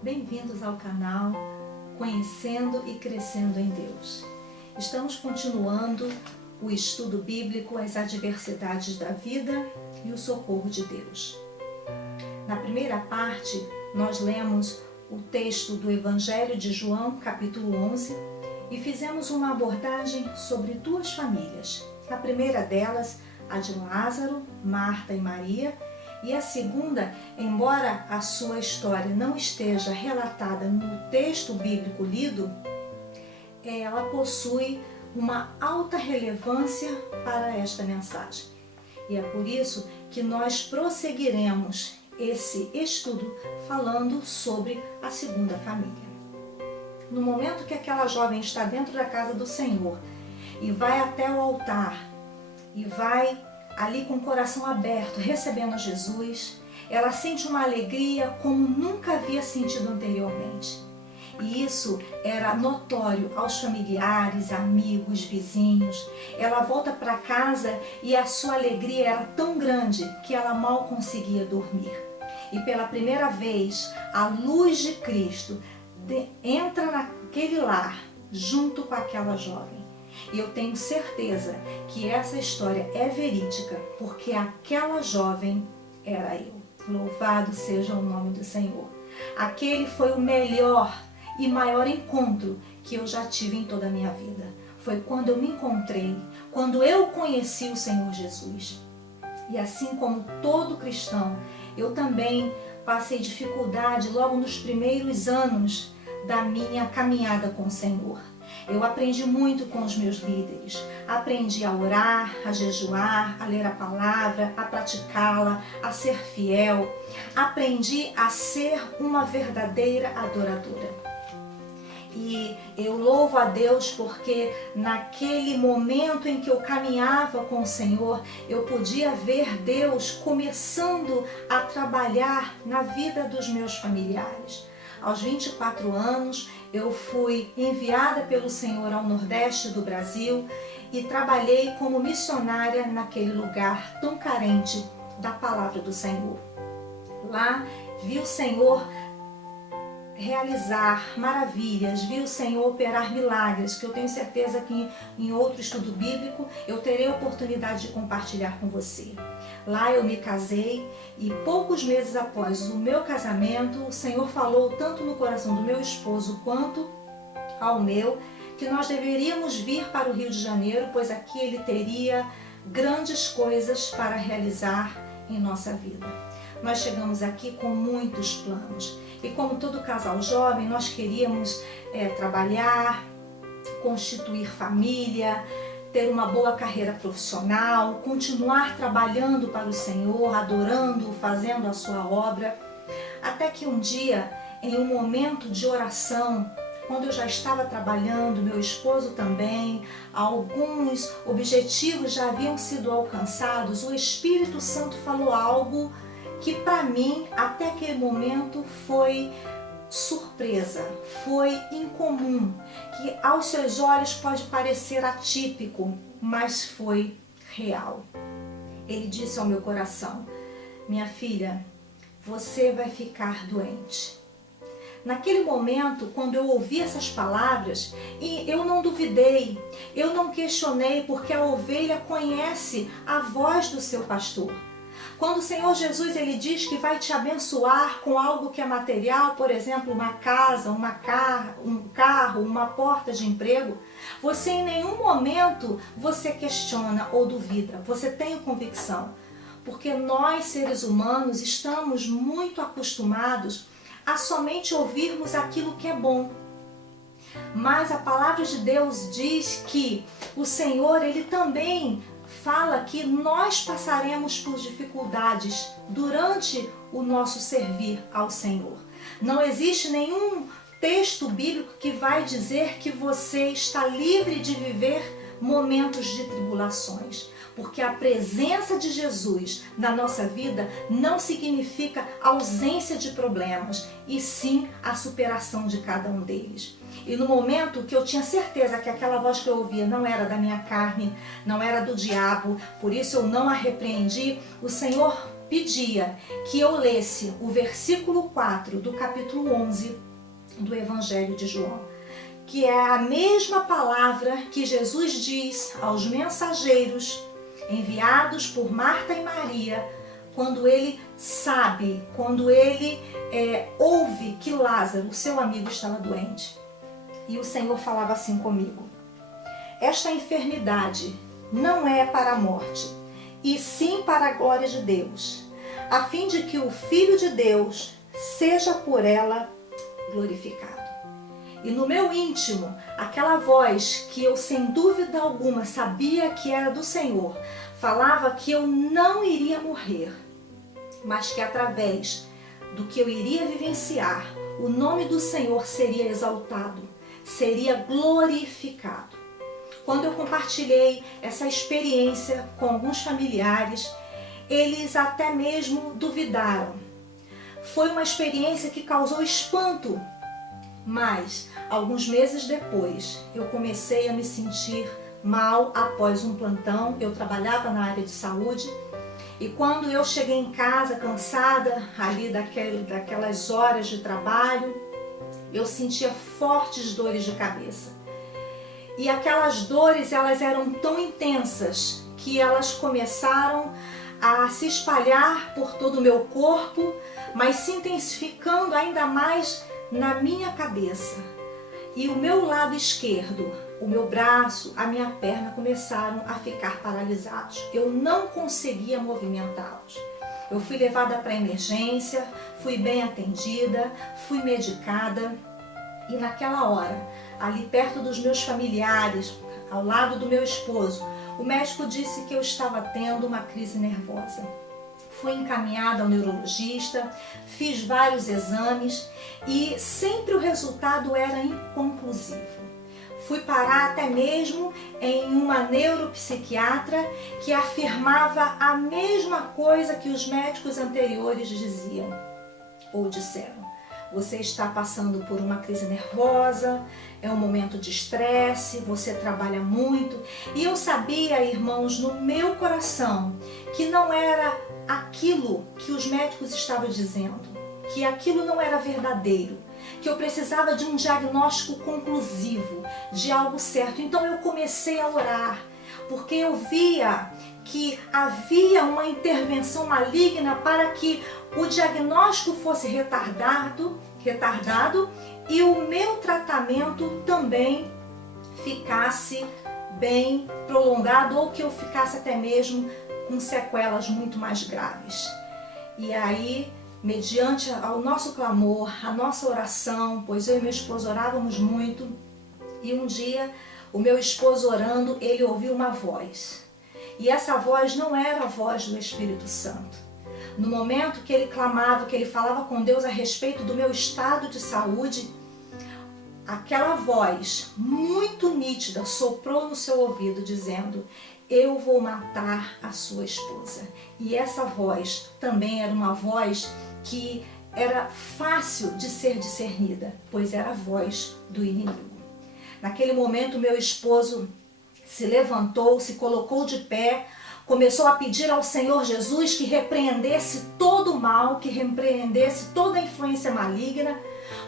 Bem-vindos ao canal Conhecendo e Crescendo em Deus. Estamos continuando o estudo bíblico, as adversidades da vida e o socorro de Deus. Na primeira parte, nós lemos o texto do Evangelho de João, capítulo 11, e fizemos uma abordagem sobre duas famílias. A primeira delas, a de Lázaro, Marta e Maria, e a segunda, embora a sua história não esteja relatada no texto bíblico lido, ela possui uma alta relevância para esta mensagem. E é por isso que nós prosseguiremos esse estudo falando sobre a segunda família. No momento que aquela jovem está dentro da casa do Senhor e vai até o altar e vai ali com o coração aberto, recebendo Jesus, ela sente uma alegria como nunca havia sentido anteriormente. E isso era notório aos familiares, amigos, vizinhos. Ela volta para casa e a sua alegria era tão grande que ela mal conseguia dormir. E pela primeira vez, a luz de Cristo entra naquele lar, junto com aquela jovem. E eu tenho certeza que essa história é verídica, porque aquela jovem era eu. Louvado seja o nome do Senhor. Aquele foi o melhor e maior encontro que eu já tive em toda a minha vida. Foi quando eu me encontrei, quando eu conheci o Senhor Jesus. E assim como todo cristão, eu também passei dificuldade logo nos primeiros anos da minha caminhada com o Senhor. Eu aprendi muito com os meus líderes. Aprendi a orar, a jejuar, a ler a palavra, a praticá-la, a ser fiel. Aprendi a ser uma verdadeira adoradora. E eu louvo a Deus porque naquele momento em que eu caminhava com o Senhor, eu podia ver Deus começando a trabalhar na vida dos meus familiares. Aos 24 anos, eu fui enviada pelo Senhor ao Nordeste do Brasil e trabalhei como missionária naquele lugar tão carente da palavra do Senhor. Lá vi o Senhor realizar maravilhas, vi o Senhor operar milagres, que eu tenho certeza que em outro estudo bíblico eu terei a oportunidade de compartilhar com você. Lá eu me casei e poucos meses após o meu casamento, o Senhor falou tanto no coração do meu esposo quanto ao meu, que nós deveríamos vir para o Rio de Janeiro, pois aqui ele teria grandes coisas para realizar em nossa vida. Nós chegamos aqui com muitos planos e como todo casal jovem, nós queríamos trabalhar, constituir família, ter uma boa carreira profissional, continuar trabalhando para o Senhor, adorando, fazendo a sua obra. Até que um dia, em um momento de oração, quando eu já estava trabalhando, meu esposo também, alguns objetivos já haviam sido alcançados, o Espírito Santo falou algo que para mim, até aquele momento, foi surpresa, foi incomum, que aos seus olhos pode parecer atípico, mas foi real. Ele disse ao meu coração: minha filha, você vai ficar doente. Naquele momento, quando eu ouvi essas palavras, e eu não duvidei, eu não questionei, porque a ovelha conhece a voz do seu pastor. Quando o Senhor Jesus ele diz que vai te abençoar com algo que é material, por exemplo, uma casa, um carro, uma porta de emprego, você em nenhum momento você questiona ou duvida, você tem convicção. Porque nós, seres humanos, estamos muito acostumados a somente ouvirmos aquilo que é bom. Mas a palavra de Deus diz que o Senhor ele também fala que nós passaremos por dificuldades durante o nosso servir ao Senhor. Não existe nenhum texto bíblico que vai dizer que você está livre de viver momentos de tribulações, porque a presença de Jesus na nossa vida não significa ausência de problemas, e sim a superação de cada um deles. E no momento que eu tinha certeza que aquela voz que eu ouvia não era da minha carne, não era do diabo, por isso eu não a repreendi, o Senhor pedia que eu lesse o versículo 4 do capítulo 11 do Evangelho de João, que é a mesma palavra que Jesus diz aos mensageiros enviados por Marta e Maria, quando ele sabe, quando ele ouve que Lázaro, seu amigo, estava doente. E o Senhor falava assim comigo: esta enfermidade não é para a morte, e sim para a glória de Deus, a fim de que o Filho de Deus seja por ela glorificado. E no meu íntimo, aquela voz que eu sem dúvida alguma sabia que era do Senhor, falava que eu não iria morrer, mas que através do que eu iria vivenciar, o nome do Senhor seria exaltado, seria glorificado. Quando eu compartilhei essa experiência com alguns familiares, eles até mesmo duvidaram. Foi uma experiência que causou espanto, mas alguns meses depois eu comecei a me sentir mal após um plantão. Eu trabalhava na área de saúde e quando eu cheguei em casa cansada ali daquelas horas de trabalho, eu sentia fortes dores de cabeça. E aquelas dores, elas eram tão intensas que elas começaram a se espalhar por todo o meu corpo, mas se intensificando ainda mais na minha cabeça. E o meu lado esquerdo, o meu braço, a minha perna começaram a ficar paralisados. Eu não conseguia movimentá-los. Eu fui levada para a emergência, fui bem atendida, fui medicada. E naquela hora, ali perto dos meus familiares, ao lado do meu esposo, o médico disse que eu estava tendo uma crise nervosa. Fui encaminhada ao neurologista, fiz vários exames e sempre o resultado era inconclusivo. Fui parar até mesmo em uma neuropsiquiatra que afirmava a mesma coisa que os médicos anteriores diziam ou disseram. Você está passando por uma crise nervosa, é um momento de estresse, você trabalha muito. E eu sabia, irmãos, no meu coração, que não era aquilo que os médicos estavam dizendo, que aquilo não era verdadeiro, que eu precisava de um diagnóstico conclusivo, de algo certo. Então eu comecei a orar, porque eu via que havia uma intervenção maligna para que o diagnóstico fosse retardado e o meu tratamento também ficasse bem prolongado ou que eu ficasse até mesmo com sequelas muito mais graves. E aí, mediante ao nosso clamor, a nossa oração, pois eu e meu esposo orávamos muito, e um dia o meu esposo orando, ele ouviu uma voz. E essa voz não era a voz do Espírito Santo. No momento que ele clamava, que ele falava com Deus a respeito do meu estado de saúde, aquela voz muito nítida soprou no seu ouvido dizendo: eu vou matar a sua esposa. E essa voz também era uma voz que era fácil de ser discernida, pois era a voz do inimigo. Naquele momento, meu esposo se levantou, se colocou de pé, começou a pedir ao Senhor Jesus que repreendesse todo o mal, que repreendesse toda a influência maligna,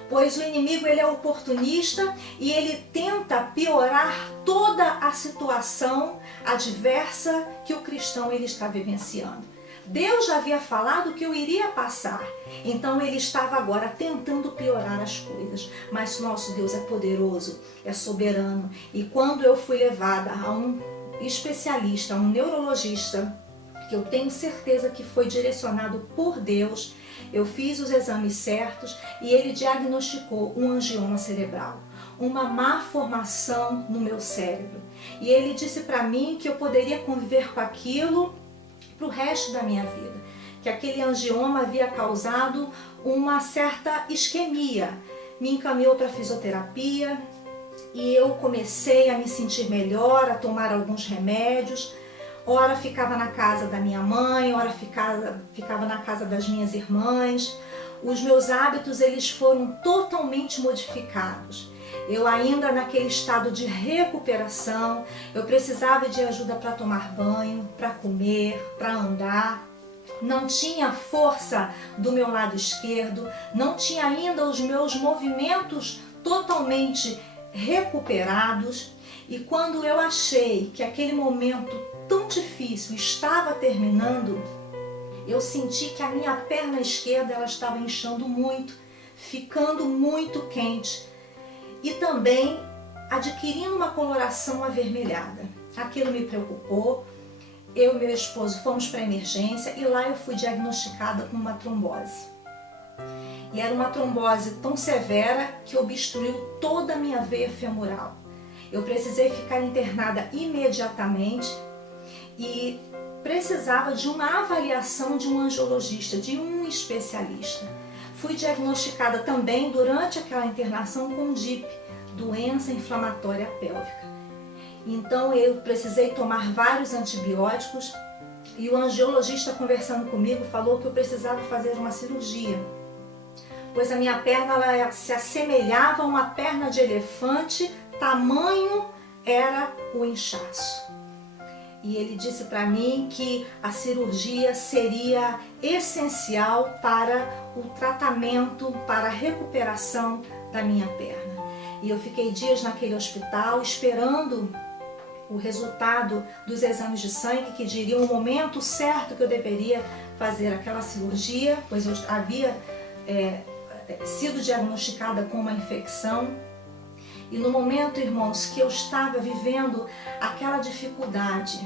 pois o inimigo ele é oportunista e ele tenta piorar toda a situação adversa que o cristão ele está vivenciando. Deus já havia falado que eu iria passar, então ele estava agora tentando piorar as coisas. Mas nosso Deus é poderoso, é soberano. E quando eu fui levada a um especialista, a um neurologista, que eu tenho certeza que foi direcionado por Deus, eu fiz os exames certos e ele diagnosticou um angioma cerebral, uma má formação no meu cérebro. E ele disse para mim que eu poderia conviver com aquilo para o resto da minha vida, que aquele angioma havia causado uma certa isquemia. Me encaminhou para fisioterapia e eu comecei a me sentir melhor, a tomar alguns remédios. Ora ficava na casa da minha mãe, ora ficava na casa das minhas irmãs. Os meus hábitos eles foram totalmente modificados. Eu ainda naquele estado de recuperação, eu precisava de ajuda para tomar banho, para comer, para andar. não tinha força do meu lado esquerdo, não tinha ainda os meus movimentos totalmente recuperados. E quando eu achei que aquele momento tão difícil estava terminando, eu senti que a minha perna esquerda ela estava inchando muito, ficando muito quente e também adquirindo uma coloração avermelhada. Aquilo me preocupou. Eu e meu esposo fomos para a emergência e lá eu fui diagnosticada com uma trombose. E era uma trombose tão severa que obstruiu toda a minha veia femoral. Eu precisei ficar internada imediatamente e precisava de uma avaliação de um angiologista, de um especialista. Fui diagnosticada também durante aquela internação com DIP, doença inflamatória pélvica. Então eu precisei tomar vários antibióticos e o angiologista conversando comigo falou que eu precisava fazer uma cirurgia, pois a minha perna ela se assemelhava a uma perna de elefante, tamanho era o inchaço. E ele disse para mim que a cirurgia seria essencial para o tratamento, para a recuperação da minha perna. E eu fiquei dias naquele hospital esperando o resultado dos exames de sangue que diriam o momento certo que eu deveria fazer aquela cirurgia, pois eu havia sido diagnosticada com uma infecção. E no momento, irmãos, que eu estava vivendo aquela dificuldade,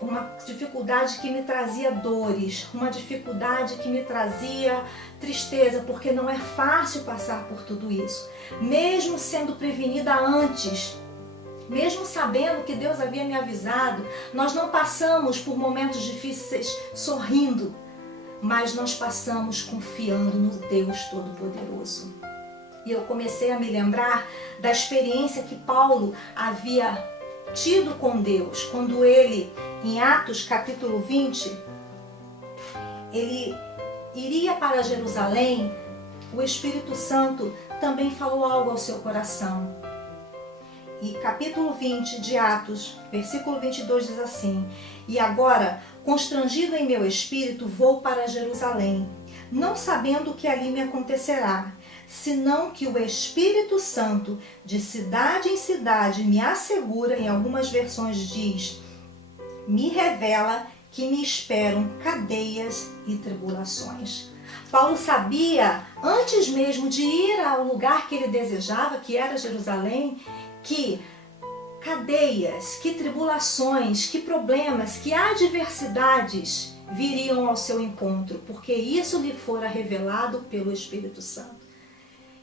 uma dificuldade que me trazia dores, uma dificuldade que me trazia tristeza, porque não é fácil passar por tudo isso, mesmo sendo prevenida antes. Mesmo sabendo que Deus havia me avisado, nós não passamos por momentos difíceis sorrindo, mas nós passamos confiando no Deus Todo-Poderoso. E eu comecei a me lembrar da experiência que Paulo havia tido com Deus, quando ele, em Atos capítulo 20, ele iria para Jerusalém. O Espírito Santo também falou algo ao seu coração. E capítulo 20 de Atos, versículo 22 diz assim: E agora, constrangido em meu espírito, vou para Jerusalém, não sabendo o que ali me acontecerá, senão que o Espírito Santo, de cidade em cidade, me assegura, em algumas versões diz, me revela que me esperam cadeias e tribulações. Paulo sabia, antes mesmo de ir ao lugar que ele desejava, que era Jerusalém, que cadeias, que tribulações, que problemas, que adversidades viriam ao seu encontro, porque isso lhe fora revelado pelo Espírito Santo.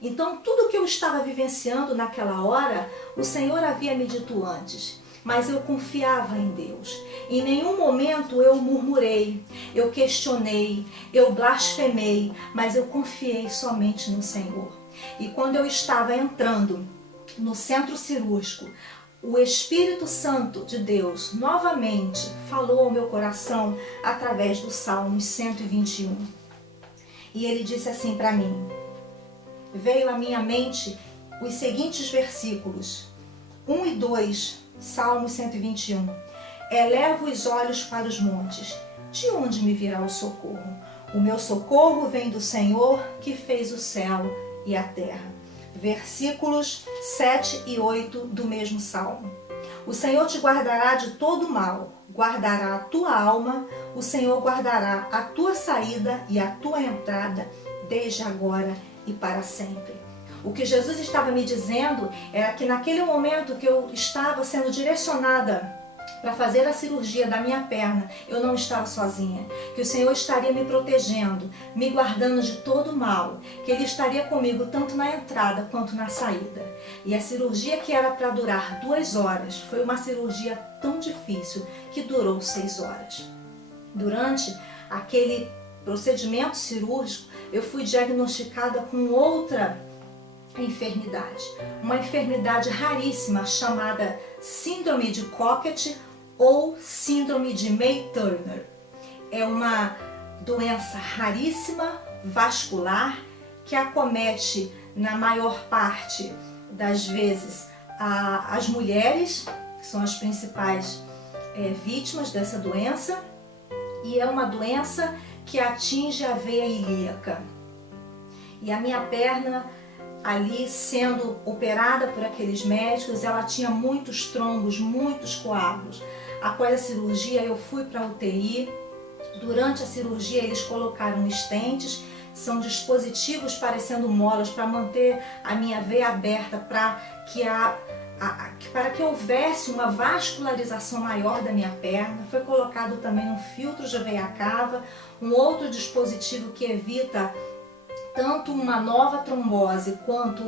Então, tudo que eu estava vivenciando naquela hora, o Senhor havia me dito antes, mas eu confiava em Deus. Em nenhum momento eu murmurei, eu questionei, eu blasfemei, mas eu confiei somente no Senhor. E quando eu estava entrando no centro cirúrgico, o Espírito Santo de Deus novamente falou ao meu coração através do Salmo 121. E ele disse assim para mim, veio à minha mente os seguintes versículos, 1 e 2, Salmo 121. Elevo os olhos para os montes, de onde me virá o socorro? O meu socorro vem do Senhor, que fez o céu e a terra. Versículos 7 e 8 do mesmo Salmo. O Senhor te guardará de todo mal, guardará a tua alma, o Senhor guardará a tua saída e a tua entrada, desde agora e para sempre. O que Jesus estava me dizendo era que naquele momento que eu estava sendo direcionada para fazer a cirurgia da minha perna, eu não estava sozinha, que o Senhor estaria me protegendo, me guardando de todo mal, que Ele estaria comigo tanto na entrada quanto na saída. E a cirurgia que era para durar 2 horas, foi uma cirurgia tão difícil que durou 6 horas. Durante aquele procedimento cirúrgico, eu fui diagnosticada com outra enfermidade, uma enfermidade raríssima chamada síndrome de Cockett ou síndrome de May-Turner. É uma doença raríssima, vascular, que acomete na maior parte das vezes as mulheres, que são as principais vítimas dessa doença, e é uma doença que atinge a veia ilíaca. E a minha perna, ali sendo operada por aqueles médicos, ela tinha muitos trombos, muitos coágulos. Após a cirurgia eu fui para a UTI. Durante a cirurgia eles colocaram estentes, são dispositivos parecendo molas para manter a minha veia aberta, para que houvesse uma vascularização maior da minha perna. Foi colocado também um filtro de veia cava, um outro dispositivo que evita tanto uma nova trombose quanto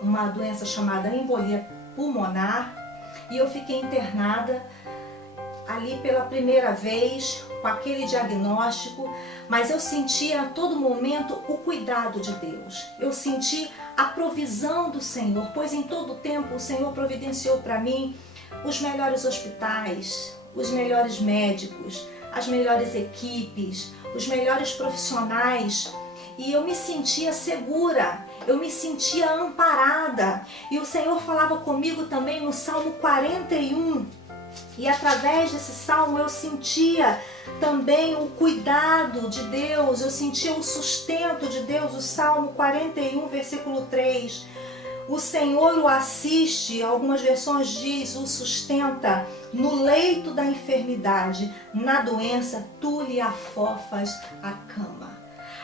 uma doença chamada embolia pulmonar. E eu fiquei internada ali pela primeira vez com aquele diagnóstico, mas eu sentia a todo momento o cuidado de Deus. Eu senti a provisão do Senhor, pois em todo tempo o Senhor providenciou para mim os melhores hospitais, os melhores médicos, as melhores equipes, os melhores profissionais. E eu me sentia segura, eu me sentia amparada. E o Senhor falava comigo também no Salmo 41. E através desse salmo eu sentia também o cuidado de Deus, eu sentia o sustento de Deus. O Salmo 41, versículo 3. O Senhor o assiste, algumas versões diz, o sustenta no leito da enfermidade, na doença tu lhe afofas a cama.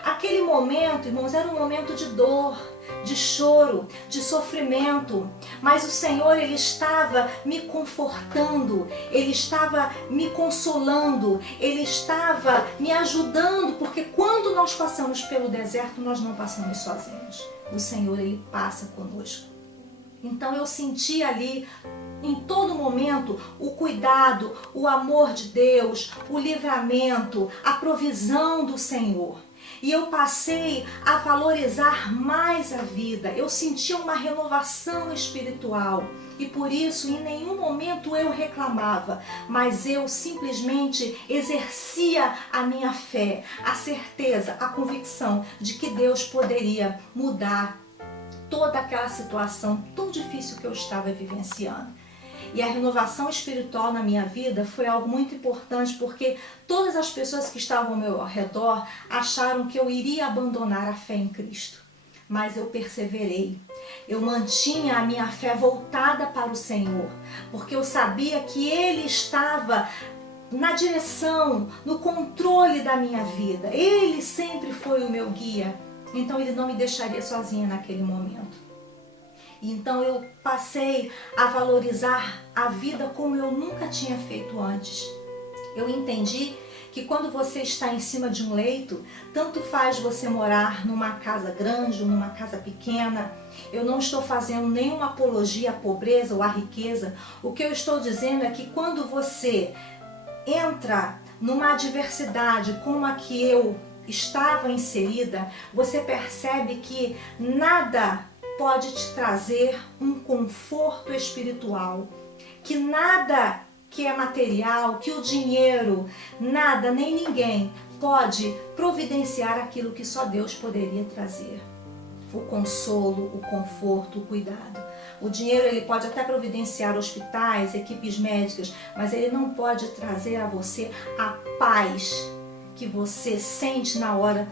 Aquele momento, irmãos, era um momento de dor, de choro, de sofrimento, mas o Senhor, Ele estava me confortando, Ele estava me consolando, Ele estava me ajudando, porque quando nós passamos pelo deserto, nós não passamos sozinhos. O Senhor, Ele passa conosco. Então eu senti ali, em todo momento, o cuidado, o amor de Deus, o livramento, a provisão do Senhor. E eu passei a valorizar mais a vida. Eu sentia uma renovação espiritual. E por isso, em nenhum momento eu reclamava, mas eu simplesmente exercia a minha fé, a certeza, a convicção de que Deus poderia mudar toda aquela situação tão difícil que eu estava vivenciando. E a renovação espiritual na minha vida foi algo muito importante, porque todas as pessoas que estavam ao meu redor acharam que eu iria abandonar a fé em Cristo. Mas eu perseverei. Eu mantinha a minha fé voltada para o Senhor, porque eu sabia que Ele estava na direção, no controle da minha vida. Ele sempre foi o meu guia, então Ele não me deixaria sozinha naquele momento. Então eu passei a valorizar a vida como eu nunca tinha feito antes. Eu entendi que quando você está em cima de um leito, tanto faz você morar numa casa grande ou numa casa pequena. Eu não estou fazendo nenhuma apologia à pobreza ou à riqueza. O que eu estou dizendo é que quando você entra numa adversidade como a que eu estava inserida, você percebe que nada pode te trazer um conforto espiritual, que nada que é material, que o dinheiro, nada nem ninguém pode providenciar aquilo que só Deus poderia trazer. O consolo, o conforto, o cuidado. O dinheiro ele pode até providenciar hospitais, equipes médicas, mas ele não pode trazer a você a paz que você sente na hora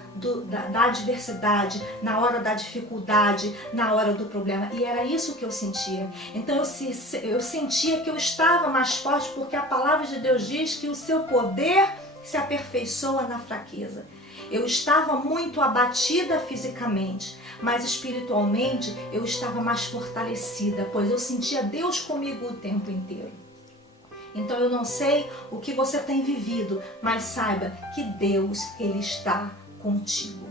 da adversidade, na hora da dificuldade, na hora do problema. E era isso que eu sentia. Então eu sentia que eu estava mais forte, porque a palavra de Deus diz que o seu poder se aperfeiçoa na fraqueza. Eu estava muito abatida fisicamente, mas espiritualmente eu estava mais fortalecida, pois eu sentia Deus comigo o tempo inteiro. Então eu não sei o que você tem vivido, mas saiba que Deus, Ele está contigo.